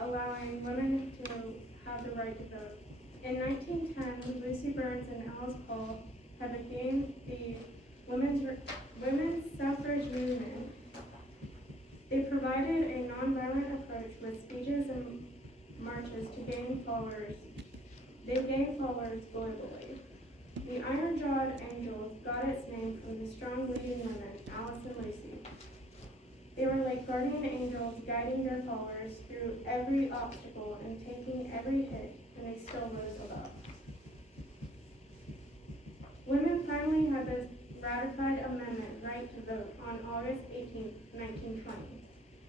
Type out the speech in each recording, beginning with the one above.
allowing women to have the right to vote. In 1910, Lucy Burns and Alice Paul had begun the women's suffrage movement. They provided a nonviolent approach with speeches and marches to gain followers. They gained followers globally. The Iron-Jawed Angels got its name from the strong leading women, Alice and Lucy. They were like guardian angels guiding their followers through every obstacle and taking every hit, and they still rose above. Women finally had the ratified amendment right to vote on August 18, 1920.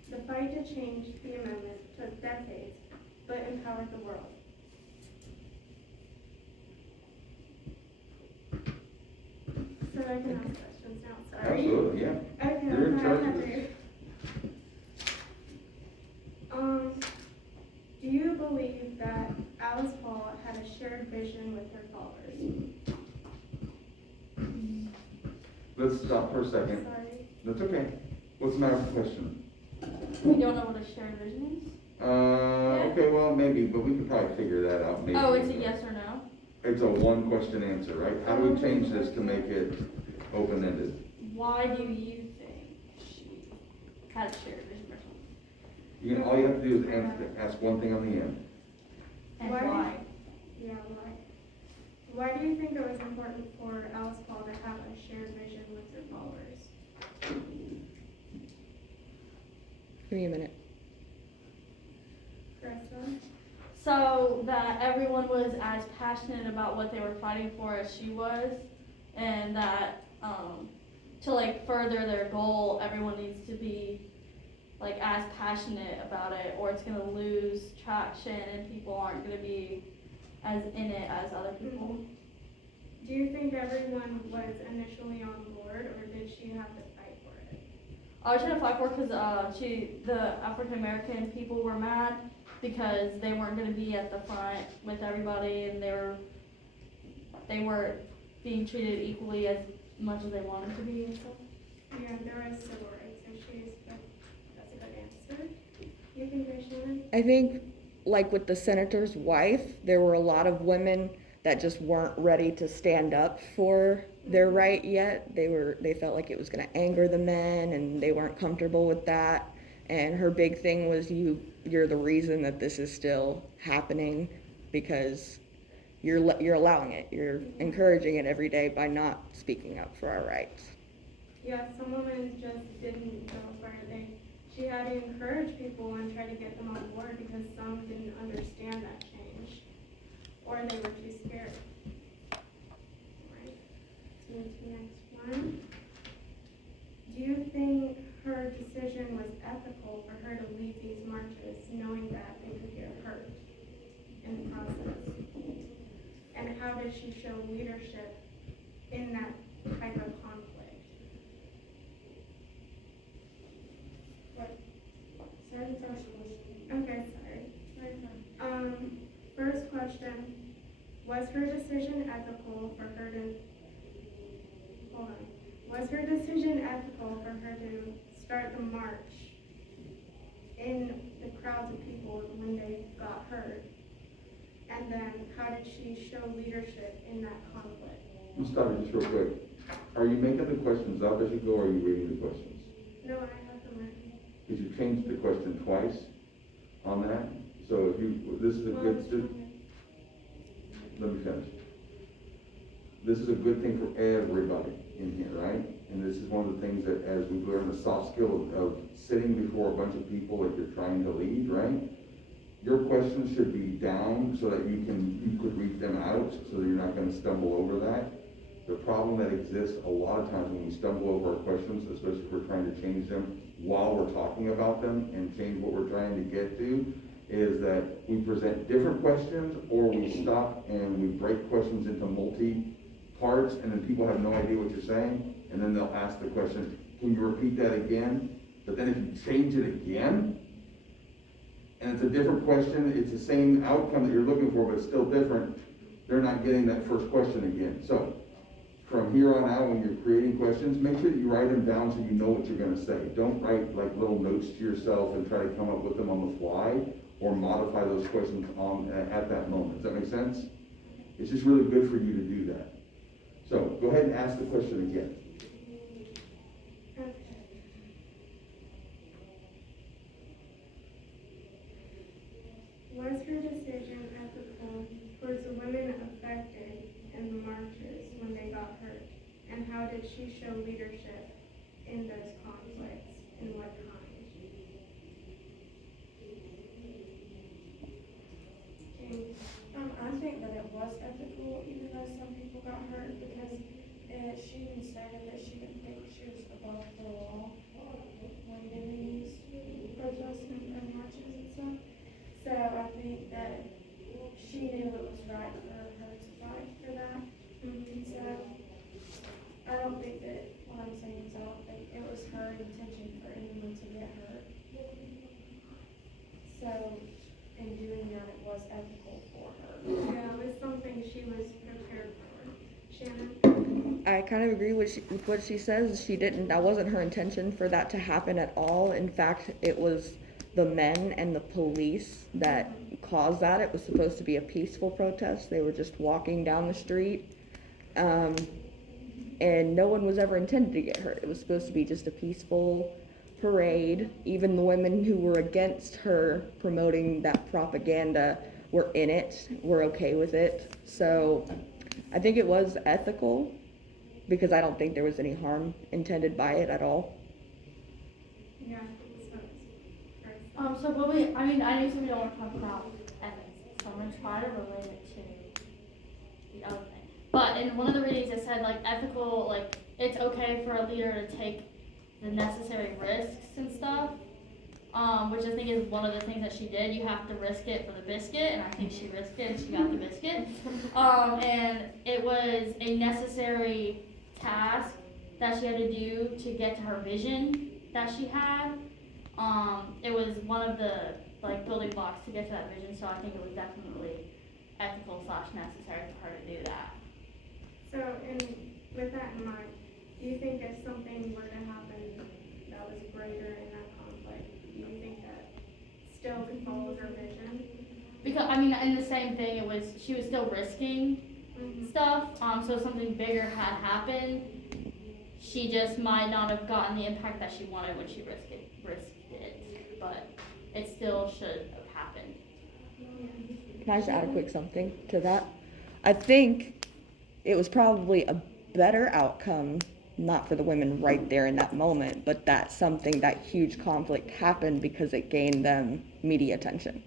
The fight to change the amendment took decades, but empowered the world. So I can ask questions now, sorry. Absolutely, yeah. Okay, You're in I charge have of this. to. Do you believe that Alice Paul had a shared vision with her followers? Let's stop for a second. Sorry. That's okay. What's the matter with the question? We don't know what a shared vision is? Okay, well, maybe, but we could probably figure that out, maybe. Oh, it's a yes or no? It's a one question answer, right? How do we change this to make it open-ended? Why do you think she had a shared vision or something? All you have to do is ask one thing on the end. And Why? why? Yeah, why? Why do you think it was important for Alice Paul to have a shared vision with her followers? Give me a minute. Krista? So that everyone was as passionate about what they were fighting for as she was, and that to like further their goal, everyone needs to be like as passionate about it, or it's gonna lose traction and people aren't gonna be as in it as other people. Do you think everyone was initially on board, or did she have to fight for it? I was trying to fight for because the African American people were mad because they weren't going to be at the front with everybody, and they were being treated equally as much as they wanted to be and stuff. Yeah, there was civil rights issues, but that's a good answer. You think there's Shannon? I think, like with the senator's wife, there were a lot of women that just weren't ready to stand up for their right yet. They felt like it was going to anger the men, and they weren't comfortable with that. And her big thing was, you're the reason that this is still happening, because you're allowing it. You're encouraging it every day by not speaking up for our rights. Yeah, some women just didn't go for it. She had to encourage people and try to get them on board because some didn't understand that change, or they were too scared. Alright, let's move to the next one. Do you think her decision was ethical for her to lead these marches, knowing that they could get hurt in the process? And how did she show leadership in that type of conflict? What? Sorry, first question. Okay, sorry. First question, was her decision ethical for her to, hold on. Was her decision ethical for her to start the march in the crowds of people when they got hurt? And then how did she show leadership in that conflict? Let's stop it just real quick. Are you making the questions up as you go, or are you reading the questions? No, I have them ready. Because you changed the question twice on that. So if this is a Well, good, it's fine. let me finish. This is a good thing for everybody in here, right? And this is one of the things that, as we learn the soft skill of sitting before a bunch of people that you're trying to lead, right? Your questions should be down so that you could read them out, so that you're not going to stumble over that. The problem that exists a lot of times when we stumble over our questions, especially if we're trying to change them while we're talking about them and change what we're trying to get to, is that we present different questions, or we stop and we break questions into multi-parts, and then people have no idea what you're saying, and then they'll ask the question, can you repeat that again? But then if you change it again, and it's a different question, it's the same outcome that you're looking for, but it's still different, they're not getting that first question again. So from here on out, when you're creating questions, make sure that you write them down so you know what you're going to say. Don't write like little notes to yourself and try to come up with them on the fly. or modify those questions at that moment. Does that make sense? It's just really good for you to do that. So, go ahead and ask the question again. Okay. Was her decision ethical towards the women affected in the marches when they got hurt? And how did she show leadership in those conflicts, and what kind? James? I think that it was ethical, even though some people got hurt, because she even stated that she didn't think she was above the law when doing these protests and marches and stuff. So I think that she knew it was right for her to fight for that. And so I don't think that, what I'm saying is I don't think it was her intention for anyone to get hurt. So in doing that, it was ethical for her. Yeah, it was something she was prepared for. Shannon? I kind of agree with what she says. That wasn't her intention for that to happen at all. In fact, it was the men and the police that caused that. It was supposed to be a peaceful protest. They were just walking down the street. And no one was ever intended to get hurt. It was supposed to be just a peaceful parade. Even the women who were against her promoting that propaganda were in it, were okay with it. So I think it was ethical, because I don't think there was any harm intended by it at all. Yeah, I think so. Right. So I know we don't want to talk about ethics, so I'm going to try to relate it to the other thing. But in one of the readings it said, like, ethical, like, it's okay for a leader to take the necessary risks and stuff, which I think is one of the things that she did. You have to risk it for the biscuit, and I think she risked it and she got the biscuit. And it was a necessary task that she had to do to get to her vision that she had. It was one of the, like, building blocks to get to that vision, so I think it was definitely ethical / necessary for her to do that. So, with that in mind, do you think if something were to happen that was greater in that conflict, do you think that still could follow her vision? Because, in the same thing, she was still risking stuff, so if something bigger had happened, she just might not have gotten the impact that she wanted when she risked it, but it still should have happened. Can I just add a quick something to that? I think it was probably a better outcome, not for the women right there in that moment, but that huge conflict happened because it gained them media attention,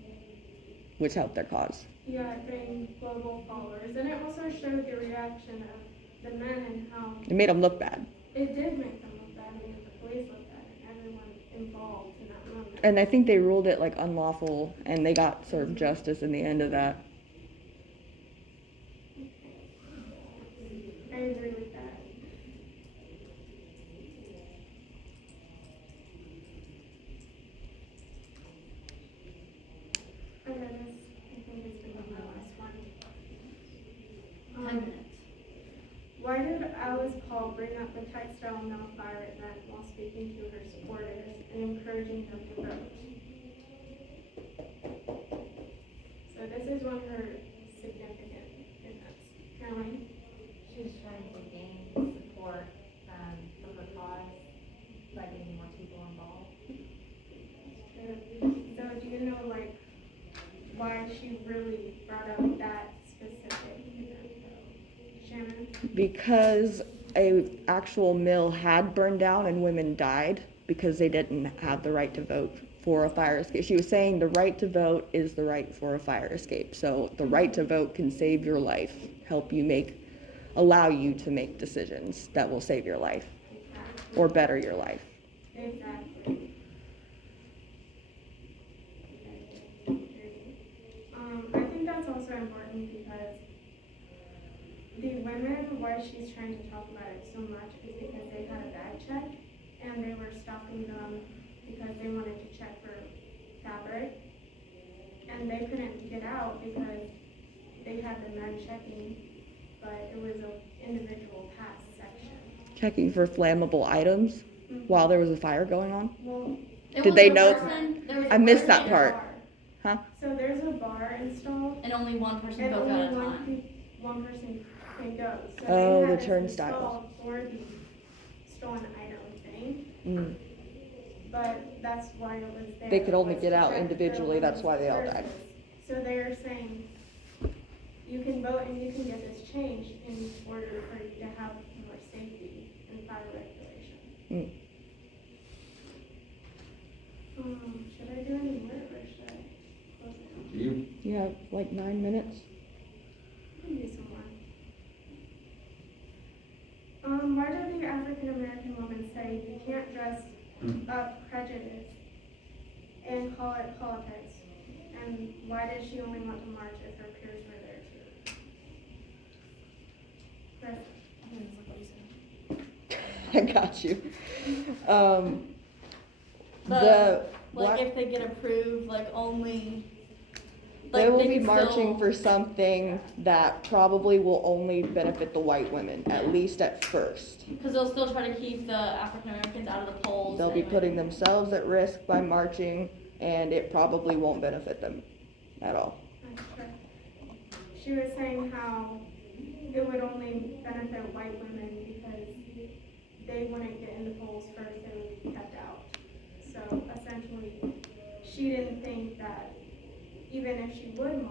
which helped their cause. Yeah, it gained global followers, and it also showed the reaction of the men and how It made them look bad. it did make them look bad, and the police looked bad, and everyone involved in that moment. And I think they ruled it like unlawful, and they got sort of justice in the end of that. I agree with that. Okay, I think it's gonna be my last one. 10 minutes. Why did Alice Paul bring up the textile mill fire event while speaking to her supporters and encouraging them to vote? So this is one of her significant events. Caroline? She was trying to gain support for her cause by getting more people involved. So do you know, like, why she really brought up that specific event? Shannon? Because a actual mill had burned down and women died because they didn't have the right to vote for a fire escape. She was saying the right to vote is the right for a fire escape. So the right to vote can save your life, allow you to make decisions that will save your life or better your life. Exactly. I think that's also important because the women, why she's trying to talk about it so much is because they had a bag check and they were stopping them because they wanted to check for fabric, and they couldn't get out because they had the men checking, but it was an individual pass section. Checking for flammable items while there was a fire going on. Well, It Did was they the know- person- there was a I missed person that in a part. car. Huh? So there's a bar installed, And only one person and goes at a only time. one person can go. So Oh, they the had this turnstiles. installed for the stolen item thing, Mm. but that's why it was there. They could only was get to out check for individually, that's why they all women's died. purses. So they're saying, you can vote and you can get this changed in order for you to have more safety and fire regulation. Mm. Should I do any more or should I close it? You have like 9 minutes? I can do some more. Why do the African American woman say you can't dress up prejudice and call it politics? And why did she only want to march if her peers were there too? Chris? I got you. The Like black, if they get approved, like only. they like, will be can marching still- for something that probably will only benefit the white women, at least at first. Cause they'll still try to keep the African Americans out of the polls. They'll be anyway. putting themselves at risk by marching, and it probably won't benefit them at all. I'm sure. She was saying how it would only benefit white women because they wouldn't get in the polls first, they would be kept out. So essentially, she didn't think that even if she would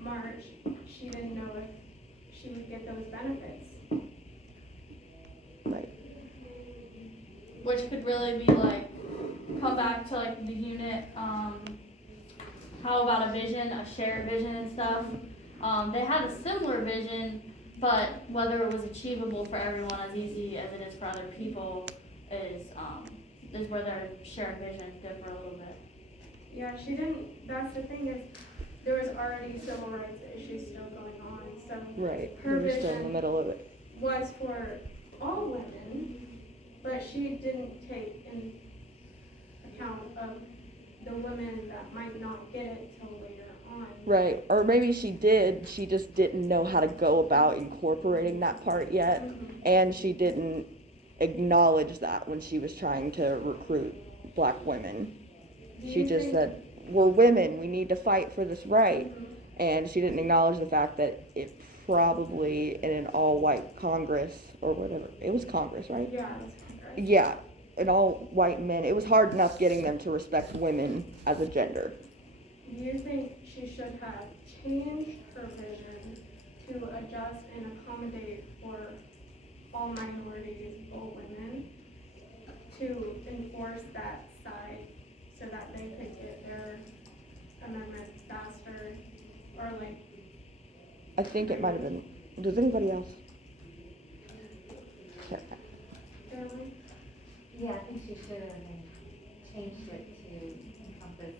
march, she didn't know if she would get those benefits. Right. Which could really be like, come back to like the unit, how about a vision, a shared vision and stuff. They had a similar vision, but whether it was achievable for everyone as easy as it is for other people is where their shared vision differ a little bit. Yeah, she didn't, that's the thing is, there was already civil rights issues still going on, so Right. Her You're still in the vision- middle of it. was for all women, but she didn't take in account of the women that might not get it till later on. Right. Or maybe she did, she just didn't know how to go about incorporating that part yet. Mhm. And she didn't acknowledge that when she was trying to recruit black women. Do She you just think- said, we're women, we need to fight for this right. Mhm. And she didn't acknowledge the fact that it probably in an all-white Congress, or whatever, it was Congress, right? Yeah, that's correct. Yeah, an all-white men, it was hard enough getting them to respect women as a gender. Do you think she should have changed her vision to adjust and accommodate for all minorities, all women, to enforce that side so that they could get their amendment faster, or like, I think it might have been, does anybody else? Okay. Caroline? Yeah, I think she should have changed it to encompass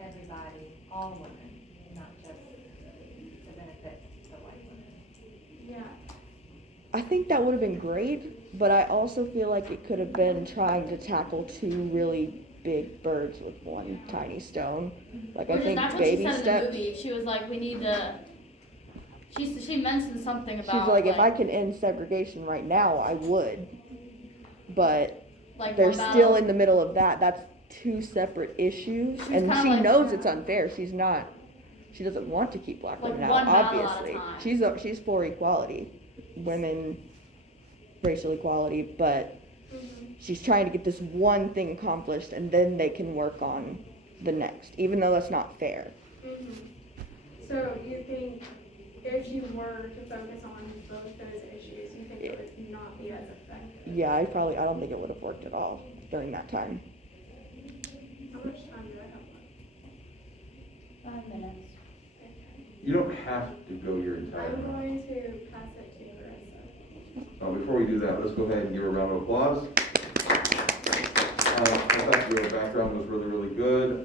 everybody, all women, not just to benefit the white women. Yeah, I think that would have been great, but I also feel like it could have been trying to tackle two really big birds with one tiny stone. Like, I Which is, think that's what she baby said in the steps. movie. She was like, we need to. She mentioned something about. She's like, if I can end segregation right now, I would. But like they're what about- still in the middle of that. That's two separate issues, She's and kinda she like- knows it's unfair. She doesn't want to keep black Like women out, one battle at a obviously. time. She's for equality, women, racial equality, but mhm. she's trying to get this one thing accomplished, and then they can work on the next, even though that's not fair. Mhm. So you think if you were to focus on both those issues, you think it would not be as effective? Yeah, I don't think it would have worked at all during that time. How much time do I have left? 5 minutes. You don't have to go your entire I'm amount. going to pass it to Marissa. Before we do that, let's go ahead and give a round of applause. I thought your background was really, really good.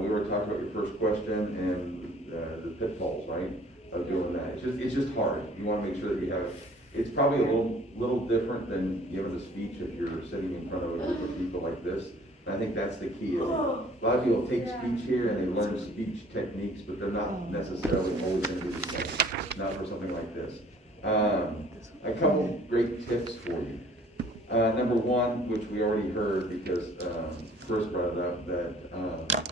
We were talking about your first question and the pitfalls, right, of doing that. It's just hard. You want to make sure that you have, it's probably a little different than giving a speech if you're sitting in front of a group of people like this. And I think that's the key. A lot of people take speech here and they learn speech techniques, but they're not necessarily always going to be the same, not for something like this. A couple great tips for you. Number one, which we already heard because Chris brought it up, that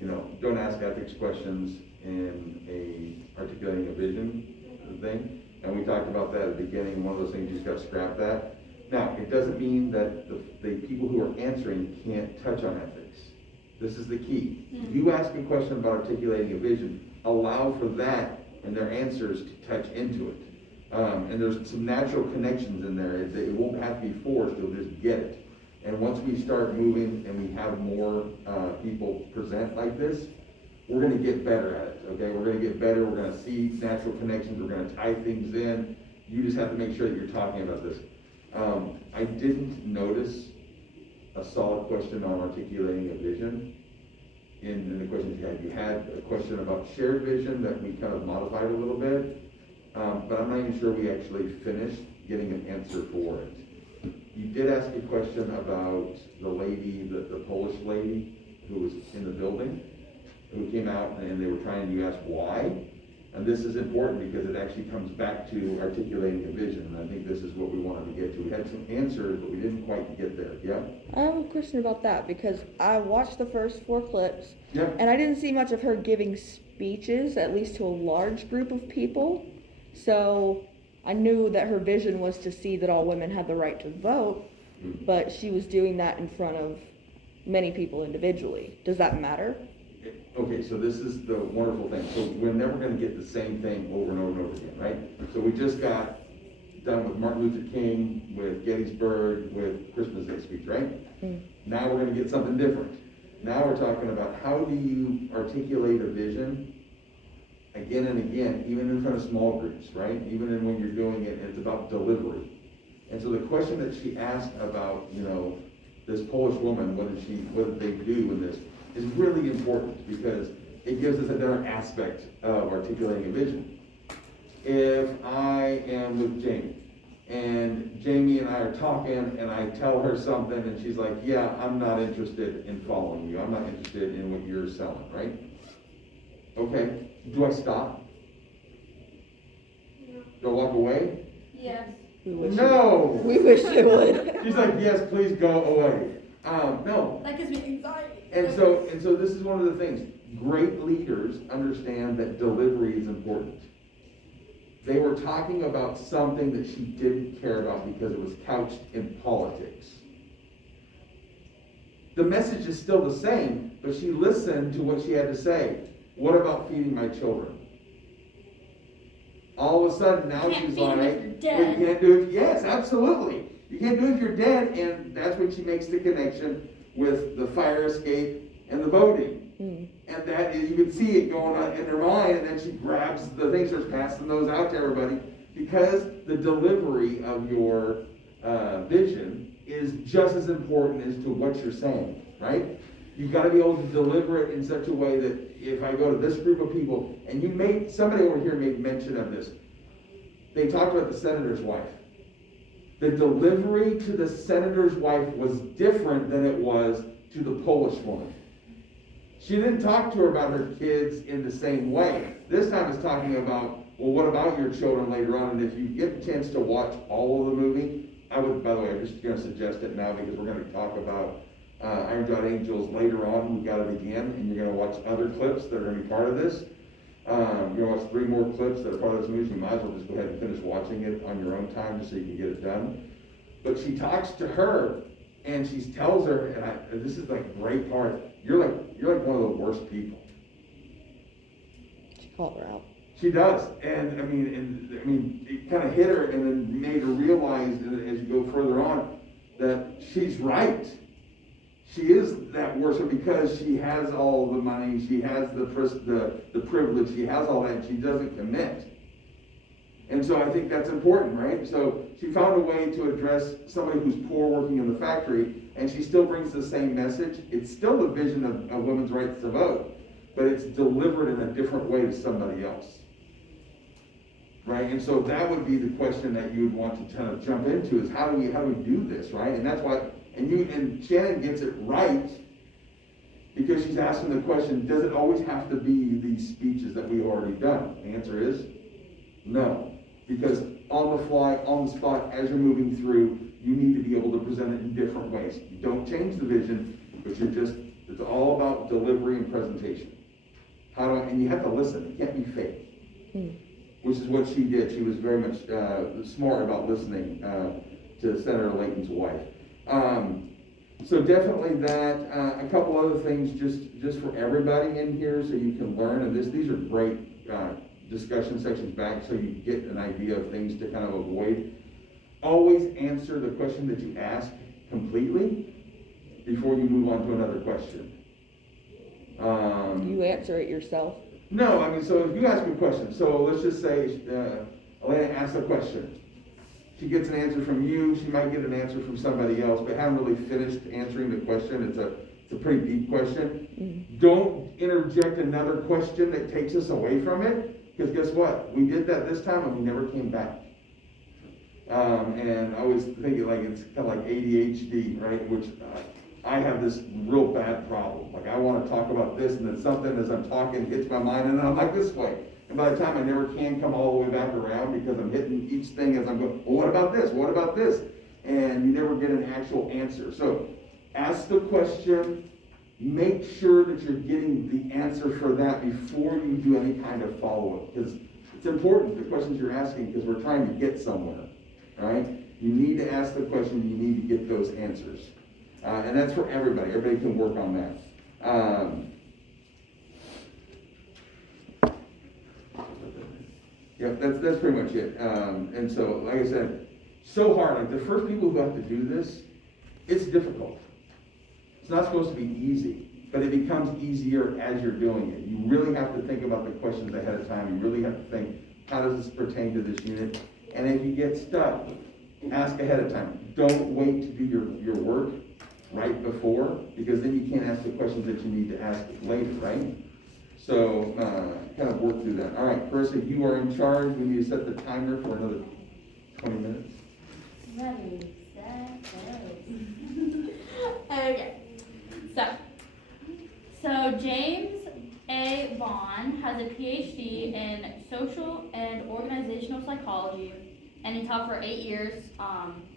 don't ask ethics questions in articulating a vision thing. And we talked about that at the beginning, one of those things, you just gotta scrap that. Now, it doesn't mean that the people who are answering can't touch on ethics. This is the key. You ask a question about articulating a vision, allow for that and their answers to touch into it. And there's some natural connections in there. It won't have to be forced, you'll just get it. And once we start moving and we have more people present like this, we're gonna get better at it, okay? We're gonna get better, we're gonna see natural connections, we're gonna tie things in. You just have to make sure that you're talking about this. I didn't notice a solid question on articulating a vision in the questions you had. You had a question about shared vision that we kind of modified a little bit, but I'm not even sure we actually finished getting an answer for it. You did ask a question about the lady, the Polish lady who was in the building, who came out and they were trying to ask why. And this is important because it actually comes back to articulating a vision. And I think this is what we wanted to get to. We had some answers, but we didn't quite get there. Yeah? I have a question about that because I watched the first 4 clips Yeah. and I didn't see much of her giving speeches, at least to a large group of people. So I knew that her vision was to see that all women had the right to vote, but she was doing that in front of many people individually. Does that matter? Okay, so this is the wonderful thing. So we're never going to get the same thing over and over and over again, right? So we just got done with Martin Luther King, with Gettysburg, with Christmas Day speech, right? Now we're going to get something different. Now we're talking about how do you articulate a vision again and again, even in front of small groups, right? Even when you're doing it, it's about delivery. And so the question that she asked about, this Polish woman, what did they do in this, is really important because it gives us another aspect of articulating a vision. If I am with Jamie, and Jamie and I are talking, and I tell her something, and she's like, yeah, I'm not interested in following you. I'm not interested in what you're selling, right? Okay, do I stop? Do I walk away? Yes. No! We wish it would. She's like, yes, please go away. No. That gives me anxiety. And so this is one of the things. Great leaders understand that delivery is important. They were talking about something that she didn't care about because it was couched in politics. The message is still the same, but she listened to what she had to say. What about feeding my children? All of a sudden, now Can't she's feed 'em like, if you're dead. you can't do it. Yes, absolutely. You can't do it if you're dead, and that's when she makes the connection with the fire escape and the voting. And that is, you can see it going on in her mind, and then she grabs the things, starts passing those out to everybody, because the delivery of your vision is just as important as to what you're saying, right? You've got to be able to deliver it in such a way that if I go to this group of people, and somebody over here made mention of this, they talked about the senator's wife. The delivery to the senator's wife was different than it was to the Polish woman. She didn't talk to her about her kids in the same way. This time it's talking about, well, what about your children later on? And if you get the chance to watch all of the movie, by the way, I'm just going to suggest it now because we're going to talk about Iron Jawed Angels later on. We've got it again, and you're going to watch other clips that are going to be part of this. You're going to watch 3 more clips that are part of this movie. You might as well just go ahead and finish watching it on your own time just so you can get it done. But she talks to her, and she tells her, and this is like a great part, you're like one of the worst people. She called her out. She does, and I mean, it kind of hit her, and then made her realize as you go further on that she's right. She is that worse because she has all the money, she has the privilege, she has all that, and she doesn't commit. And so I think that's important, right? So she found a way to address somebody who's poor working in the factory, and she still brings the same message. It's still the vision of women's rights to vote, but it's delivered in a different way to somebody else. Right? And so that would be the question that you would want to kind of jump into is how do we do this, right? And that's why, and Shannon gets it right because she's asking the question, does it always have to be these speeches that we've already done? The answer is no. Because on the fly, on the spot, as you're moving through, you need to be able to present it in different ways. You don't change the vision, but you're just It's all about delivery and presentation. And you have to listen, it can't be fake. Which is what she did. She was very much smart about listening to Senator Layton's wife. So definitely that. A couple other things just for everybody in here so you can learn. And these are great discussion sections back so you get an idea of things to kind of avoid. Always answer the question that you ask completely before you move on to another question. You answer it yourself? No, I mean, so if you ask me a question, so let's just say Elena asks a question. She gets an answer from you, she might get an answer from somebody else, but haven't really finished answering the question. It's a pretty deep question. Don't interject another question that takes us away from it, because guess what? We did that this time and we never came back. And I always think it's kind of like ADHD, right? Which I have this real bad problem. Like I want to talk about this, and then something as I'm talking hits my mind, and then I'm like this way. And by the time I never can come all the way back around because I'm hitting each thing as I'm going, well, what about this? What about this? And you never get an actual answer. So ask the question, make sure that you're getting the answer for that before you do any kind of follow-up. Because it's important, the questions you're asking, because we're trying to get somewhere, right? You need to ask the question, you need to get those answers. And that's for everybody. Everybody can work on that. Yeah, that's pretty much it. And so, like I said, so hard. Like the first people who have to do this, it's difficult. It's not supposed to be easy, but it becomes easier as you're doing it. You really have to think about the questions ahead of time. You really have to think, how does this pertain to this unit? And if you get stuck, ask ahead of time. Don't wait to do your work right before, because then you can't ask the questions that you need to ask later, right? So, kind of work through that. All right, Carissa, you are in charge. We need to set the timer for another 20 minutes. Ready, set, go. Okay. So James A. Vaughn has a PhD in social and organizational psychology, and he taught for 8 years.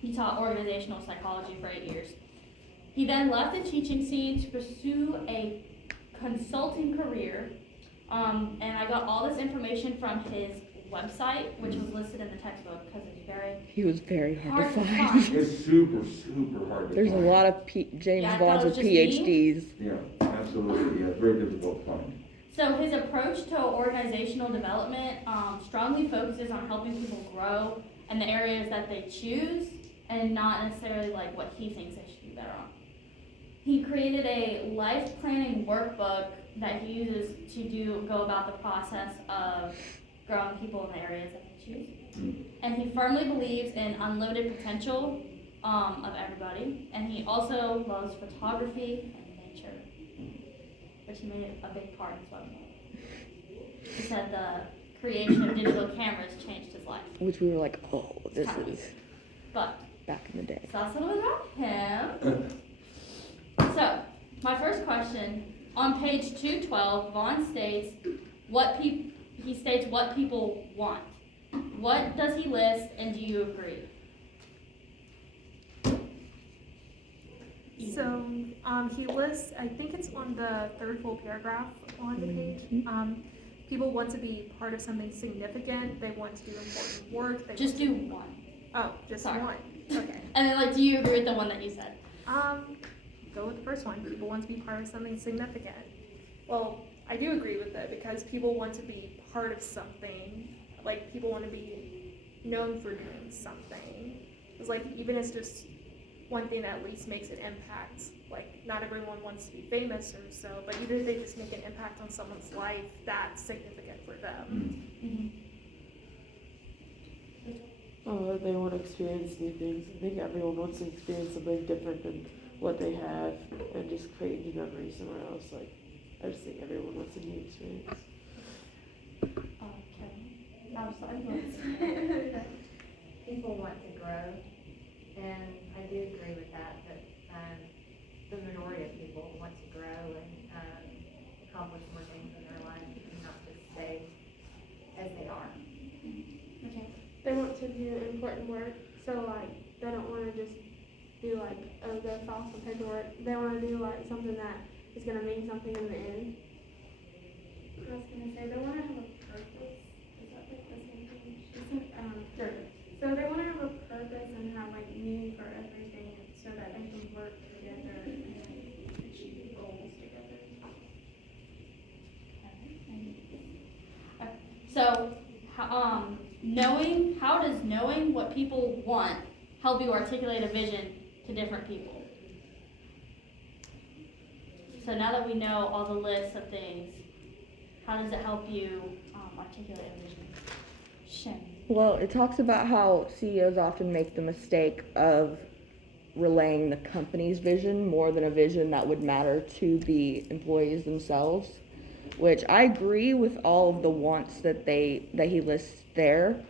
He taught organizational psychology for 8 years. He then left the teaching scene to pursue a consulting career, and I got all this information from his website, which was listed in the textbook because He was very hard to hard to find. find. It's super, super hard to There's a find. lot of James Yeah, I Vaughns thought it with was just me. PhDs. Yeah, absolutely. Yeah, very difficult to find. So his approach to organizational development strongly focuses on helping people grow in the areas that they choose, and not necessarily like what he thinks they should do better on. He created a life planning workbook that he uses to go about the process of growing people in the areas that they choose. And he firmly believes in unlimited potential of everybody. And he also loves photography and nature, which he made a big part as well. He said the creation of digital cameras changed his life. Which we were like, oh, this is But back in the day. so that's a little bit about him. So, my first question, on page 212, Vaughn states what people want. What does he list, and do you agree? So, he lists, I think it's on the third full paragraph on the page. People want to be part of something significant. They want to do important work. They Just do one. Oh, just Sorry. one. Okay. And then, do you agree with the one that you said? Go with the first one. People want to be part of something significant. Well, I do agree with it because people want to be part of something. Like, people want to be known for doing something. It's like, even if it's just one thing that at least makes an impact. Like, not everyone wants to be famous or so, but even if they just make an impact on someone's life, that's significant for them. They want to experience new things. I think everyone wants to experience something different than what they have and just create new memories somewhere else. Like, I just think everyone wants a new experience. Okay. I'm sorry. People want to grow, and I do agree with that, the majority of people want to grow and accomplish more things in their life and not just stay as they are. Okay. They want to do important work, so like they don't want to just do like go file some paperwork. They want to do like something that is gonna mean something in the end. I was gonna say, they wanna have a purpose, is that like the same thing? She said, Sure. so they wanna have a purpose and have like meaning for everything, so that they can work together and like achieve goals together. So, how does knowing what people want help you articulate a vision to different people? So now that we know all the lists of things, how does it help you articulate a vision? Shem. Well, it talks about how CEOs often make the mistake of relaying the company's vision more than a vision that would matter to the employees themselves, which I agree with all of the wants that he lists there.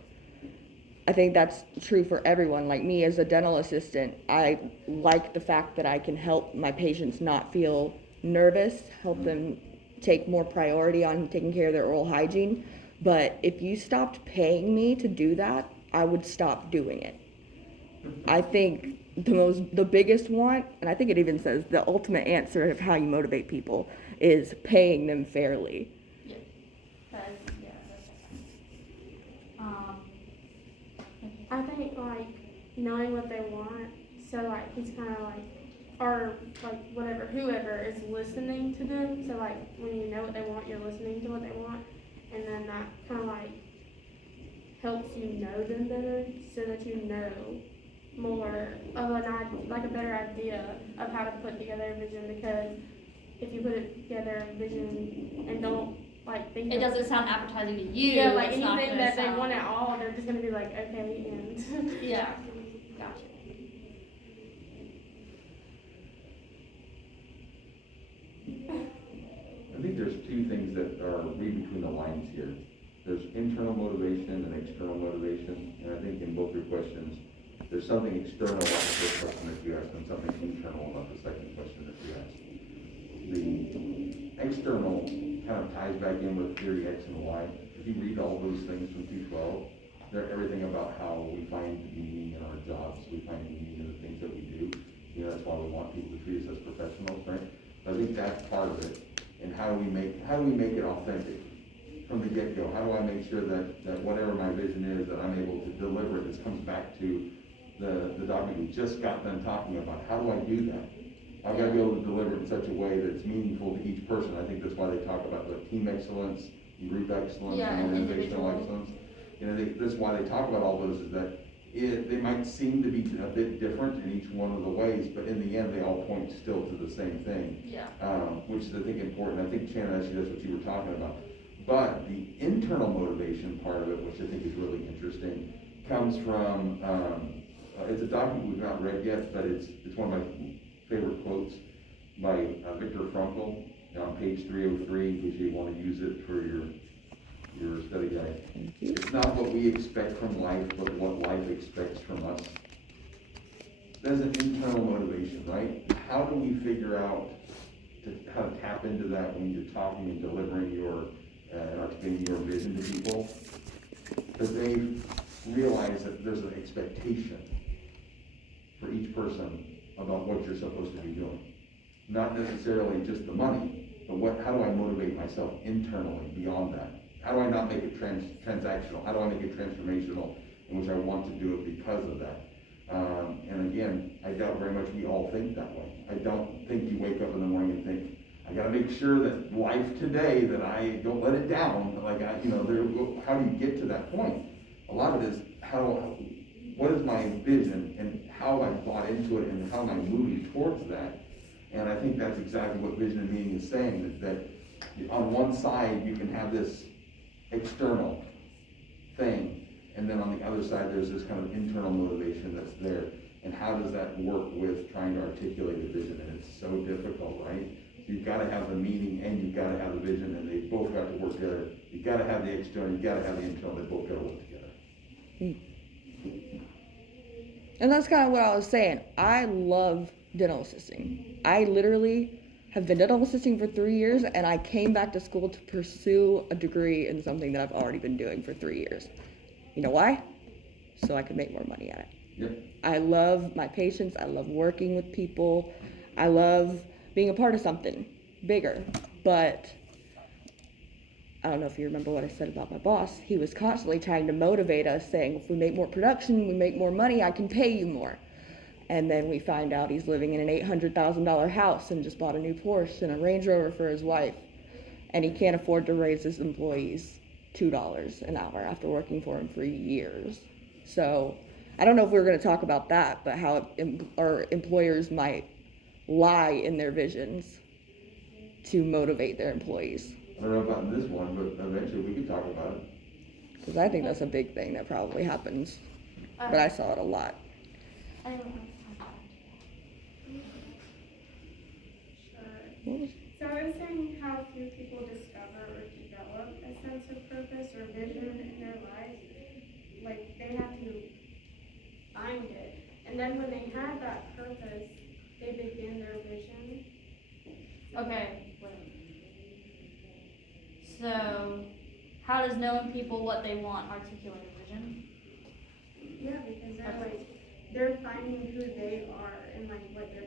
I think that's true for everyone. Like me as a dental assistant, I like the fact that I can help my patients not feel nervous, help them take more priority on taking care of their oral hygiene. But if you stopped paying me to do that, I would stop doing it. I think the biggest want, and I think it even says the ultimate answer of how you motivate people is paying them fairly. Yeah. That's I think like knowing what they want, so like he's kind of like, or like whatever, whoever is listening to them. So like when you know what they want, you're listening to what they want, and then that kind of like helps you know them better, so that you know more of like a better idea of how to put together a vision. Because if you put it together a vision and don't like think it doesn't sound appetizing to you. yeah, like it's not anything gonna that they sound- want at all, they're just gonna be like, okay, and Yeah. Gotcha. I think there's two things that are read between the lines here. There's internal motivation and external motivation, and I think in both your questions, there's something external about the first question that you asked and something internal about the second question that you asked. The external kind of ties back in with theory X and Y. If you read all those things from 212, they're everything about how we find meaning in our jobs, we find meaning in the things that we do. You know, that's why we want people to treat us as professionals, right? I think that's part of it. And how do we make it authentic from the get-go? How do I make sure that whatever my vision is, that I'm able to deliver it? This comes back to the document we just got done talking about. How do I do that? I've got to be able to deliver it in such a way that it's meaningful to each person. I think that's why they talk about the team excellence, group excellence, Yeah, and and organizational individual. excellence. You know, that's why they talk about all those, is that they might seem to be a bit different in each one of the ways, but in the end, they all point still to the same thing. Yeah. Which is, I think, important. I think, Shannon, actually, that's what you were talking about. But the internal motivation part of it, which I think is really interesting, comes from, it's a document we've not read yet, but it's one of my favorite quotes by Viktor Frankl on page 303, if you want to use it for your study guide. Thank you. It's not what we expect from life, but what life expects from us. There's an internal motivation, right? How do we figure out how to tap into that when you're talking and delivering and articulating your vision to people? Because they realize that there's an expectation for each person about what you're supposed to be doing. Not necessarily just the money, but how do I motivate myself internally beyond that? How do I not make it transactional? How do I make it transformational, in which I want to do it because of that? And again, I doubt very much we all think that way. I don't think you wake up in the morning and think, I gotta make sure that life today, that I don't let it down. Like, how do you get to that point? A lot of it is, what is my vision and how I bought into it and how am I moving towards that? And I think that's exactly what Vision and Meaning is saying, that on one side, you can have this external thing, and then on the other side, there's this kind of internal motivation that's there. And how does that work with trying to articulate a vision? And it's so difficult, right? You've got to have the meaning and you've got to have the vision, and they both got to work together. You've got to have the external, you've got to have the internal, they both got to work together. And that's kind of what I was saying. I love dental assisting. I literally have been dental assisting for 3 years, and I came back to school to pursue a degree in something that I've already been doing for 3 years. You know why? So I could make more money at it. Yep. I love my patients. I love working with people. I love being a part of something. bigger. But I don't know if you remember what I said about my boss. He was constantly trying to motivate us, saying, if we make more production, we make more money, I can pay you more. And then we find out he's living in an $800,000 house and just bought a new Porsche and a Range Rover for his wife. And he can't afford to raise his employees $2 an hour after working for him for years. So I don't know if we were going to talk about that, but how our employers might lie in their visions to motivate their employees. I don't know about this one, but eventually we could talk about it. Because I think that's a big thing that probably happens. But I saw it a lot. I don't know. Sure. So I was saying how few people discover or develop a sense of purpose or vision in their lives. Like, they have to find it. And then when they have that purpose, they begin their vision. Okay, wait. So, how does knowing people what they want articulate a vision? Yeah, because they're like, they're finding who they are and like what their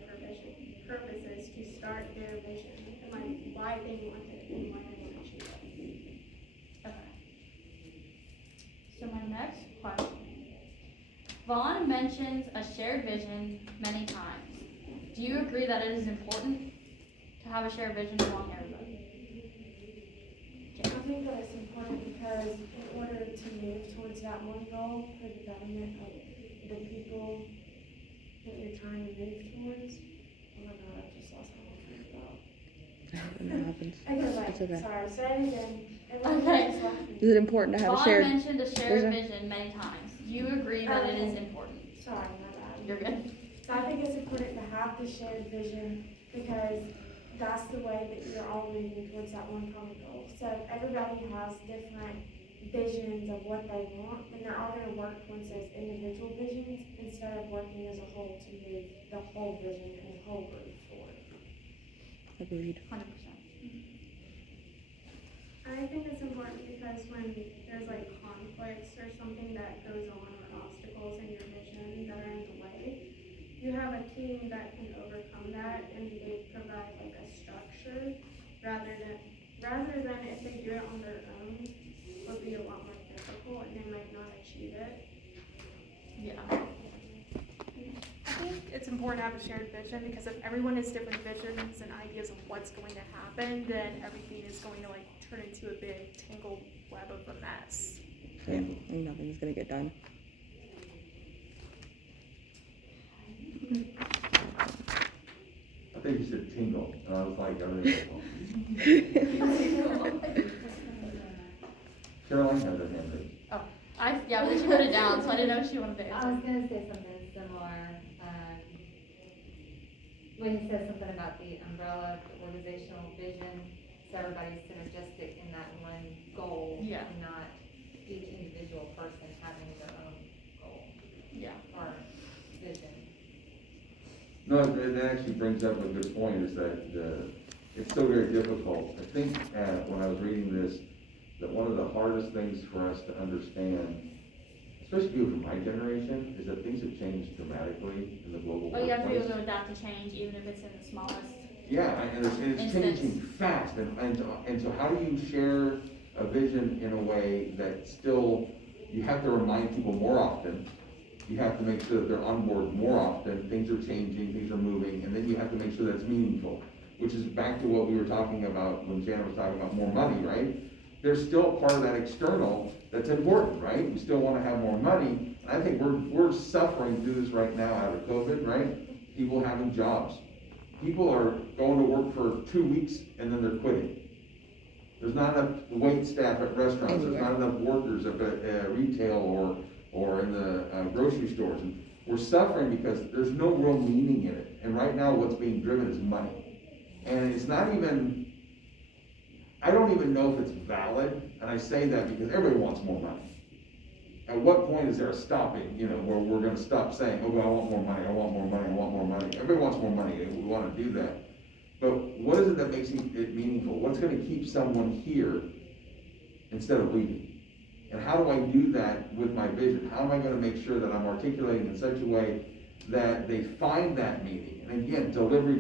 purpose is to start their vision and like why they want it and why they want to achieve it. Okay. So my next question. Vaughn mentions a shared vision many times. Do you agree that it is important to have a shared vision among everybody? I think that it's important because in order to move towards that one goal for the betterment of the people that you're trying to move towards. Oh my god, I just lost my train of thought. When that happens. I go back, It's okay. sorry, say it again. Everyone Okay. just left me. Is it important to have a Vaughn shared mentioned a shared vision? vision many times. Do you agree that it is important? Sorry, my bad. You're good. So I think it's important to have the shared vision because that's the way that you're all moving towards that one common goal. So everybody has different visions of what they want, and they're all gonna work towards those individual visions instead of working as a whole to move the whole vision and the whole group forward. Agreed. 100%. I think it's important because when there's like conflicts or something that goes on or obstacles in your vision that are in the way, you have a team that can overcome that and they provide like a structure rather than if they do it on their own, it would be a lot more difficult and they might not achieve it. Yeah. I think it's important to have a shared vision because if everyone has different visions and ideas of what's going to happen, then everything is going to like turn into a big tangled web of a mess. Yeah, and nothing's gonna get done. I think you said tingle, and I was like, I don't know. Caroline has her hand raised. Yeah, but she put it down, so I didn't know if she wanted to I answer. was gonna say something similar, when you said something about the umbrella, the organizational vision, so everybody's synergistic in that one goal. Yeah. And not each individual person having their own goal Yeah. or vision. No, that actually brings up a good point, is that, it's so very difficult. I think, when I was reading this, that one of the hardest things for us to understand, especially people from my generation, is that things have changed dramatically in the global But you have to be able workplace. to adapt to change, even if it's in the smallest. Yeah, and it's Instance. changing fast, and so how do you share a vision in a way that still, you have to remind people more often, you have to make sure that they're on board more often, things are changing, things are moving, and then you have to make sure that's meaningful, which is back to what we were talking about when Shannon was talking about more money, right? There's still part of that external that's important, right? We still wanna have more money, and I think we're suffering through this right now out of COVID, right? People having jobs. People are going to work for 2 weeks and then they're quitting. There's not enough wait staff at restaurants, there's not enough workers at retail or in the grocery stores. And we're suffering because there's no real meaning in it. And right now what's being driven is money. And it's not even, I don't even know if it's valid, and I say that because everybody wants more money. At what point is there a stopping, where we're gonna stop saying, oh, I want more money, I want more money, I want more money. Everybody wants more money, and we wanna do that. But what is it that makes it meaningful? What's gonna keep someone here instead of leaving? And how do I do that with my vision? How am I gonna make sure that I'm articulating in such a way that they find that meaning. And again, delivery,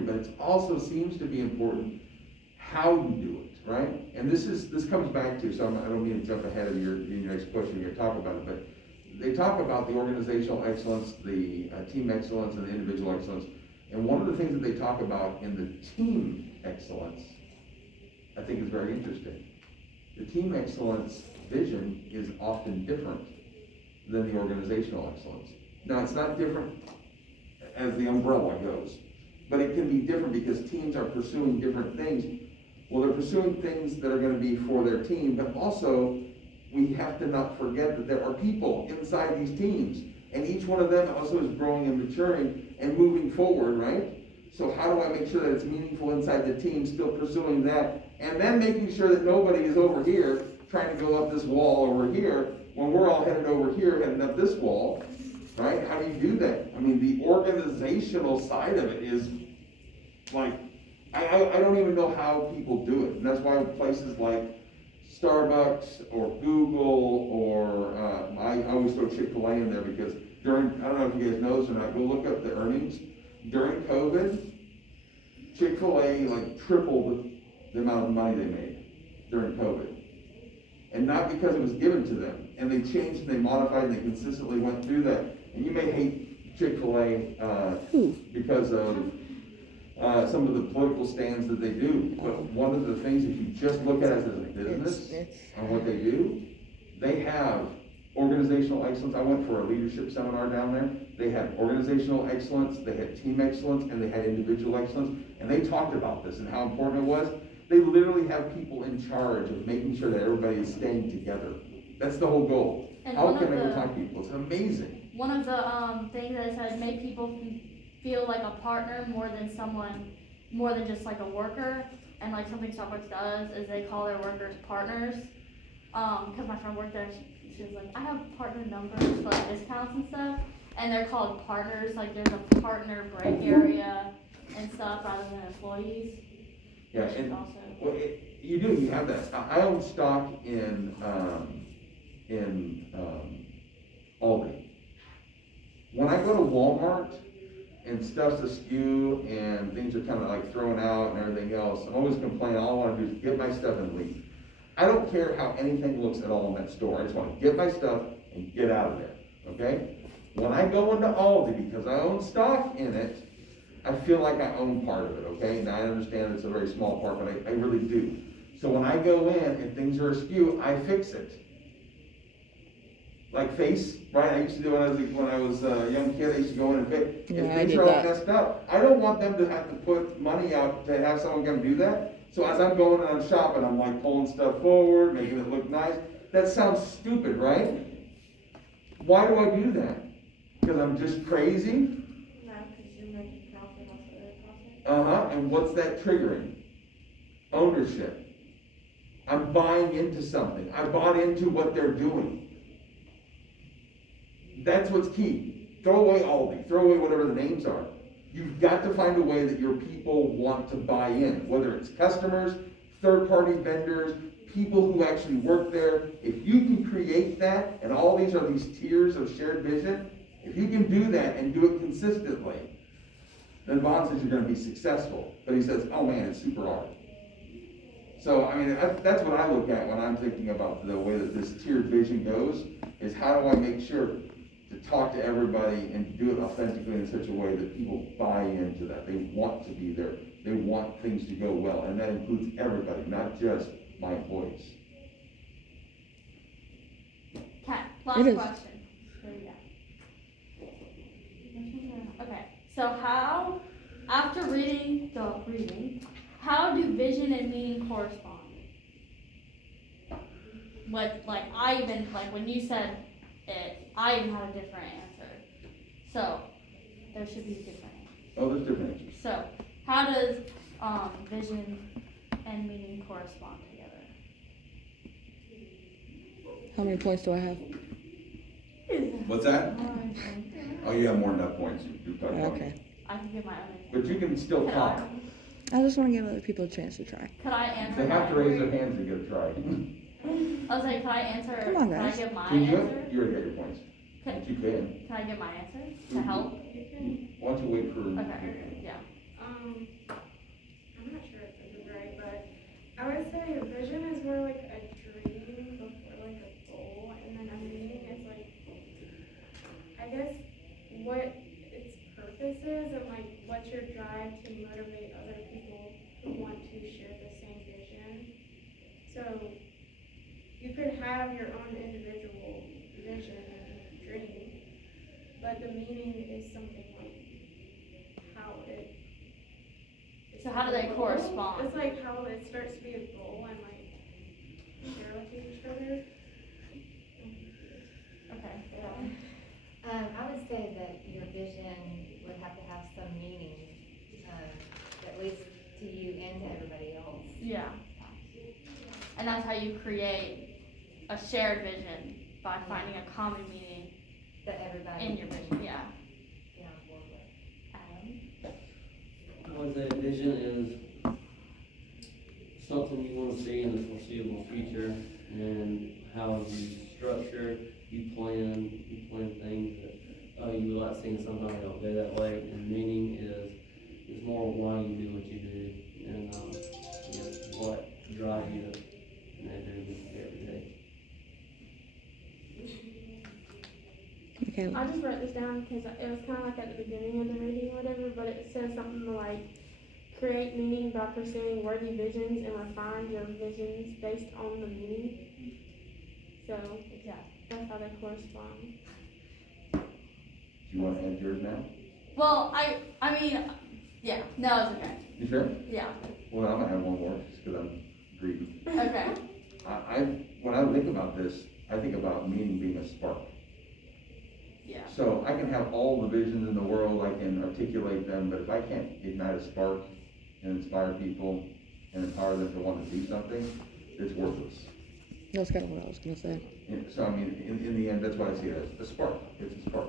but it also seems to be important how you do it, right? And this comes back to, so I don't mean to jump ahead of your next question, you're talking about it, but they talk about the organizational excellence, the team excellence, and the individual excellence. And one of the things that they talk about in the team excellence, I think is very interesting. The team excellence vision is often different than the organizational excellence. Now, it's not different as the umbrella goes, but it can be different because teams are pursuing different things. Well, they're pursuing things that are going to be for their team, but also we have to not forget that there are people inside these teams, and each one of them also is growing and maturing and moving forward, right? So how do I make sure that it's meaningful inside the team, still pursuing that, and then making sure that nobody is over here trying to go up this wall over here when we're all headed over here, heading up this wall, right? How do you do that? I mean, the organizational side of it is like, I don't even know how people do it. And that's why places like Starbucks or Google or I always throw Chick-fil-A in there because I don't know if you guys know this or not, go look up the earnings. During COVID, Chick-fil-A like tripled the amount of money they made during COVID. And not because it was given to them. And they changed and they modified and they consistently went through that. And you may hate Chick-fil-A because of some of the political stands that they do. But one of the things, if you just look at it as a business and what they do, they have organizational excellence. I went for a leadership seminar down there. They had organizational excellence, they had team excellence, and they had individual excellence. And they talked about this and how important it was. They literally have people in charge of making sure that everybody is staying together. That's the whole goal. And How can I go talk to people? It's amazing. One of the things that said make people feel like a partner more than just like a worker. And like something Starbucks does is they call their workers partners. Because my friend worked there, she was like, I have partner numbers for like discounts and stuff. And they're called partners, like there's a partner break area and stuff rather than employees. Yeah, Which is and also, you have that. I own stock in Aldi. When I go to Walmart and stuff's askew and things are kind of like thrown out and everything else, I'm always complaining, all I want to do is get my stuff and leave. I don't care how anything looks at all in that store. I just want to get my stuff and get out of there, okay? When I go into Aldi, because I own stock in it, I feel like I own part of it, okay? Now I understand it's a very small part, but I really do. So when I go in and things are askew, I fix it. Like face, right? I used to do when I was a young kid, I used to go in and fix. Yeah, If I things did are all that. messed up, I don't want them to have to put money out to have someone come do that. So as I'm going and I'm shopping, I'm like pulling stuff forward, making it look nice. That sounds stupid, right? Why do I do that? Because I'm just crazy? No, because you're making profit off of their profit. And what's that triggering? Ownership. I'm buying into something. I bought into what they're doing. That's what's key. Throw away Aldi. Throw away whatever the names are. You've got to find a way that your people want to buy in, whether it's customers, third-party vendors, people who actually work there. If you can create that, and all these are these tiers of shared vision, if you can do that and do it consistently, then Vaughn says you're going to be successful. But he says, oh man, it's super hard. So, I mean, that's what I look at when I'm thinking about the way that this tiered vision goes, is how do I make sure to talk to everybody and do it authentically in such a way that people buy into that. They want to be there. They want things to go well. And that includes everybody, not just my employees. Kat, It last is. question. Here we go. Okay, so how, after reading, how do vision and meaning correspond? When you said it, I even had a different answer. So, there should be a different answer. Oh, there's different answers. So, how does vision and meaning correspond together? How many points do I have? What's that? Oh, you have more than enough points. You're talking about. Okay. I can give my own answer. But you can still Could talk. I just want to give other people a chance to try. Could I answer? They have to raise their mine? hands to get a try. I was like, could I answer? Come on, Can I guys. give my Can you? answer? You already got your points. But you can. Can I get my answer to help? You can, Why don't you wait for? Okay, yeah. I'm not sure if this is right, but I would say a vision is more like a dream before like a goal, and then a meaning is like, I guess, what its purpose is and like what's your drive to motivate other people who want to share the same vision. So you could have your own individual vision and dream, but the meaning is something like how it. So how do they correspond? It's like how it starts to be a goal and like share with each other. Okay, yeah. I would say that your vision would have to have some meaning, at least to you and to everybody else. Yeah. And that's how you create a shared vision, by finding a common meaning That everybody. in your vision, yeah. Get on board with. Adam? I would say vision is something you wanna see in the foreseeable future, and how you structure, you plan things that, you would like seeing something that don't go that way, and meaning is more why you do what you do, and, what drives you to, do every day. Okay. I just wrote this down because it was kind of like at the beginning of the reading or whatever, but it says something like, create meaning by pursuing worthy visions and refine your visions based on the meaning. So, Yeah. that's how they correspond. Do you want to add yours now? Well, I mean, yeah, no, it's okay. You sure? Yeah, Well, I'm gonna have one more, just because I'm greedy. okay. When I think about this, I think about meaning being a spark. Yeah. So I can have all the visions in the world, I can articulate them, but if I can't ignite a spark and inspire people and empower them to want to do something, it's worthless. That's kind of what I was gonna say. And so I mean, in the end, that's what I see it as, a spark, it's a spark.